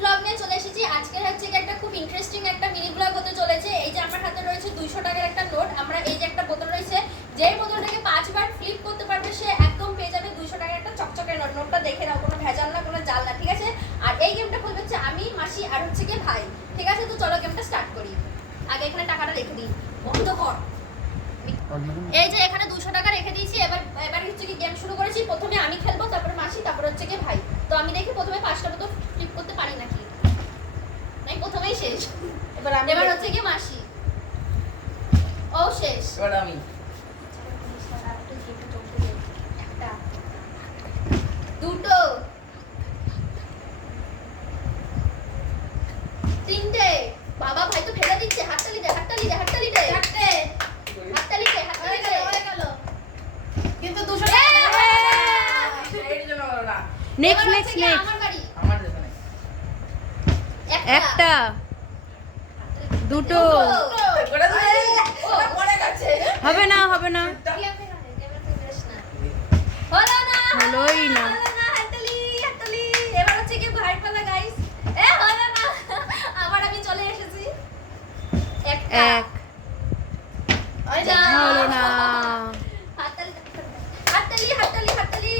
Blog নিয়ে চলে এসেছি। আজকে হচ্ছে একটা খুব ইন্টারেস্টিং একটা মিনি ব্লগ হতে চলেছে। এই যে আমার হাতে রয়েছে 200 টাকার একটা নোট। আমরা এই যে একটা বোতল রয়েছে, যেই বোতলটাকে 5 বার ফ্লিপ করতে পারবে সে একদম পেয়ে যাবে 200 টাকার একটা চকচকে নোট। নোটটা দেখে নাও, কোনো ভেজাল না, কোনো জাল না, ঠিক আছে? আর এই গেমটা খেলবে হচ্ছে আমি, মাসি আর হচ্ছে কি ভাই, ঠিক আছে? তো চলো গেমটা স্টার্ট করি। আগে এখানে টাকাটা রেখে দিই, বন্ধ কর। এই যে এখানে 200 টাকা রেখে দিয়েছি। এবার হচ্ছে কি গেম শুরু করেছি। প্রথমে আমি খেলবো, তারপরে মাসি, তারপরে হচ্ছে কি ভাই। তো আমি দেখি প্রথমে 5টা বোতল ফ্লিপ করতে পারি নাকি। নাই, প্রথমেই শেষ। এবার হচ্ছে কি মাসি। ও শেষ। এবার আমি। একটা, দুটো, তিনটে। বাবা ভাই তো ফেলে দিচ্ছে। হাততালি দে, হাততালি দে, হাততালি দে। চারটে, হাততালি দে, হাততালি দে। হয়ে গেল। কিন্তু 200 টাকা এই জন্য হলো না। নেক্সট নেক্সট নেক্সট আমার বাড়ি। আমার যেখানে। একটা দুটো করে দে। ওটা পড়ে গেছে। হবে না হবে না হলো না, হলোই না। হলো না। হাততালি, হাততালি। এবার হচ্ছে কি ভাই পালা গাইস। হলো না। আবার আমি চলে এসেছি। একটা, এক হলো না। হাততালি, হাততালি, হাততালি, হাততালি।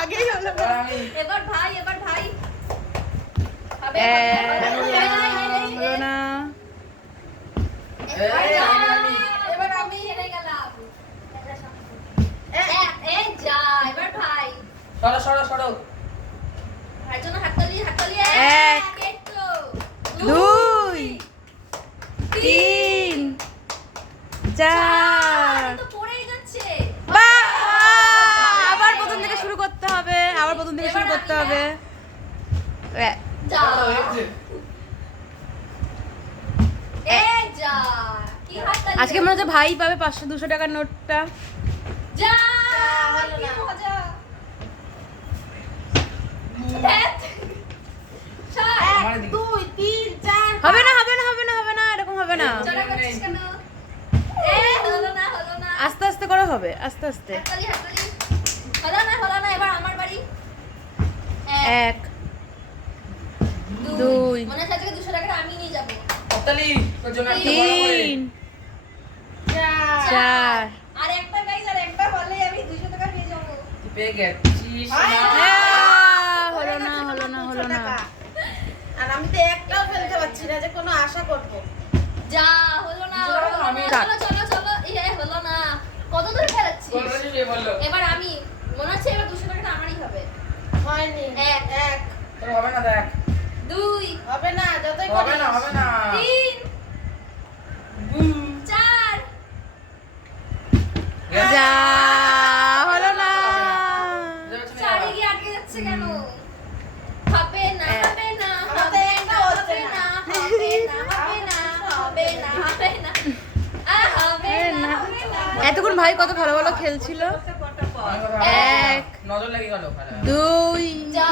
আগেই হলো এবার আমি। এবার ভাই, এবার ভাই। হবে, হলো না। এবার আমি হেরে গেলাম। এই যা, এবার ভাই। সরো সরো সরো। ভাইয়ের জন্য হাততালি, হাততালি। এক, এই তো। দুই, তিন, চার। তো পড়েই যাচ্ছে। বাহ! আবার প্রথম থেকে শুরু করতে হবে, আবার প্রথম থেকে শুরু করতে হবে। যা, হয়েছে। এই যা। কি হাততালি? আজকে মনে হচ্ছে ভাই পাবে 500-200 টাকার নোটটা। যা, হলো কি না। মজা। ধ্যাৎ। সাত, আমার দিকে। 2, 3, 4। হবে না হবে না হবে না হবে না, এরকম হবে না। চড়া করছিস কেন? হলো না, হলো না। আস্তে আস্তে করে হবে, আস্তে আস্তে। হাততালি, হাততালি। হলো না, হলো না। এবার আমার বাড়ি। এক, দুই, মনে হচ্ছে আজকে 200 টাকাটা আমি নিয়ে যাবো। হাততালি। তোর জন্য একটা বড় করে। তিন, চার। আর একটা গাইস, আর একটা হলেই আমি 200 টাকা পেয়ে যাবো। তুই পেয়ে গেছিস না। হলো না হলো না হলো না। আর আমি তো একটাও ফেলতে পারছি না যে কোনো আশা করব। যা, হলো না, 200 টাকা হলো আমি। না। চলো চলো চলো। হলো না। কত দূর ফেলাচ্ছিস? কোন বলেছিস এই বললো। এবার আমি, মনে হচ্ছে এবার 200 টাকাটা আমারই হবে। হয়নি। এক, এক তোর হবে না দেখ। 2, হবে না, যতই হবে করিস। না হবে না। 3, 4। যা, হলো না। চারে গিয়ে আটকে যাচ্ছে কেন? হবে না, হবে না, আমার তো হবে একটা না, হচ্ছে হবে না। না, হবে না, হবে না, হবে না, হবে না। হবে না, হবে না। এতক্ষণ ভাই কত ভালো ভালো খেলছিল। এক, নজর লেগে গেল। দুই, যা।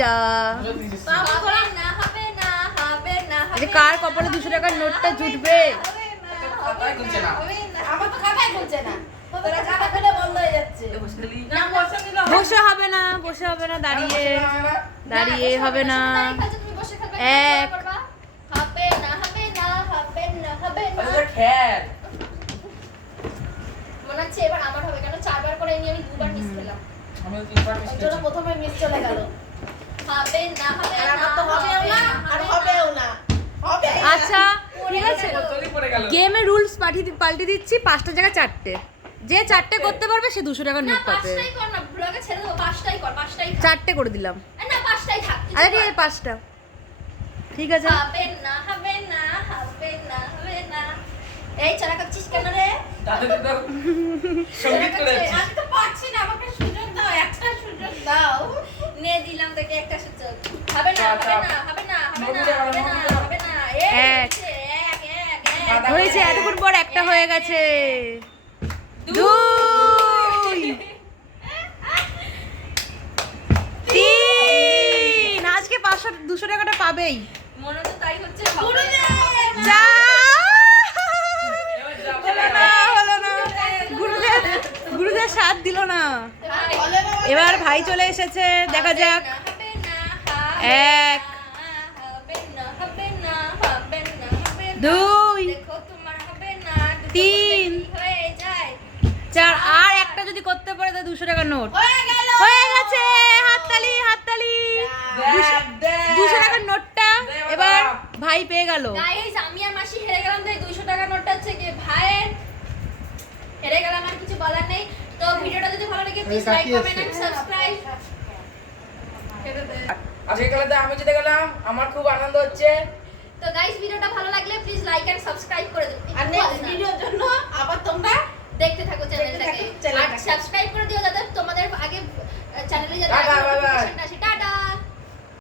যা। নজর দিছিস। হবে না, হবে না, হবে না, এই যে হবে কার না, কপালে 200 টাকার হবে নোটটা না, জুটবে? হবে না, খাতায় খুলছে না। হবে না। আমার তো খাতায় খুলছে না। তোরা খাতা খুলে বন্ধ হয়ে যাচ্ছে। না, বসে দিল। বসে হবে না, বসে হবে না, দাঁড়িয়ে দাঁড়িয়ে হবে না। তুমি বসে খাবে, এক। করবা। হবে না, হবে না, হবে না, হবে না। খেল। মনে হচ্ছে এবার আমার হবে, কেন 4 বার করে নিয়ে আমি 2 বার মিস খেলাম। আমি 3বার মিস ওই জন্য করেছি। প্রথমে মিস চলে গেল। হবে না, হবে আর না, আমার তো হবেও না, আর হবেও না। হবে না। আচ্ছা ঠিক আছে, বোতলই পড়ে গেল। গেমের রুলস পাল্টে দিচ্ছি। 5টা জায়গায় 4টে। যে 4টে করতে পারবে সে 200 টাকার না, নোট পাবে। 5টাই কর না, ব্লগে ছেড়ে দেবো। 5টাই কর, 5টাই থাক। 4টে করে দিলাম। না, 5টাই থাক। কিছু আরে ঠিক কর। আছে 5টা। ঠিক আছে। হবে না, হবে না, হবে না, হবে না। এই চারা করছিস কেন রে? দাদু তো সঙ্গীত করে চারা যাচ্ছিস। করছিস? আমি তো পারছি না, আমাকে সুযোগ দাও, একটা সুযোগ দাও। নিয়ে দিলাম তোকে একটা সুযোগ। হবে না, হবে না, হবে না, হবে না, হবে না, হবে না। এই এক। হচ্ছে, এক, এক, এক। হয়েছে, এতক্ষণ পর একটা হয়ে গেছে। দুই, তিন। আজকে 500-200 টাকাটা পাবেই। মনে তো তাই হচ্ছে। হবে না, যা, এবার যা, হলো না হলো না। গুরুদেব সাথ দিল না। ভাই, বলে বাবা, এবার ভাই চলে এসেছে, দেখা যাক। হবে না, এক হবে না, হবে না, হবে না, হবে না। দুই দেখো তোমার হবে না, দুটো তিন। করলে কি হয়ে যায়? চার আর একটা যদি করতে পারে তো 200 টাকার নোট হয়ে গেল হয়ে গেছে হাততালি হাততালি দেখ, দেখ। 200 টাকার নোটটা দে এবার বাবা। ভাই পেয়ে গেল গাইস আমি আর মাসি হেরে গেলাম, তাই 200 টাকার নোটটা হচ্ছে কি ভাইয়ের। হেরে গেলাম, আর কিছু বলার নেই। তো ভিডিওটা যদি ভালো লাগে please like comment and subscribe. আজকে খেলাতে আমি জিতে গেলাম, আমার খুব আনন্দ হচ্ছে। তো গাইস ভিডিওটা ভালো লাগলে প্লিজ লাইক এন্ড সাবস্ক্রাইব করে দিও। আর নেক্সট ভিডিওর জন্য আবার তোমরা দেখতে থাকো চ্যানেলটাকে, দেখতে থাকো চ্যানেলটাকে। আর সাবস্ক্রাইব করে দিও যাতে তোমাদের আগে চ্যানেলে যাতে টাটা, আগে bye bye। নোটিফিকেশন আসে। টাটা।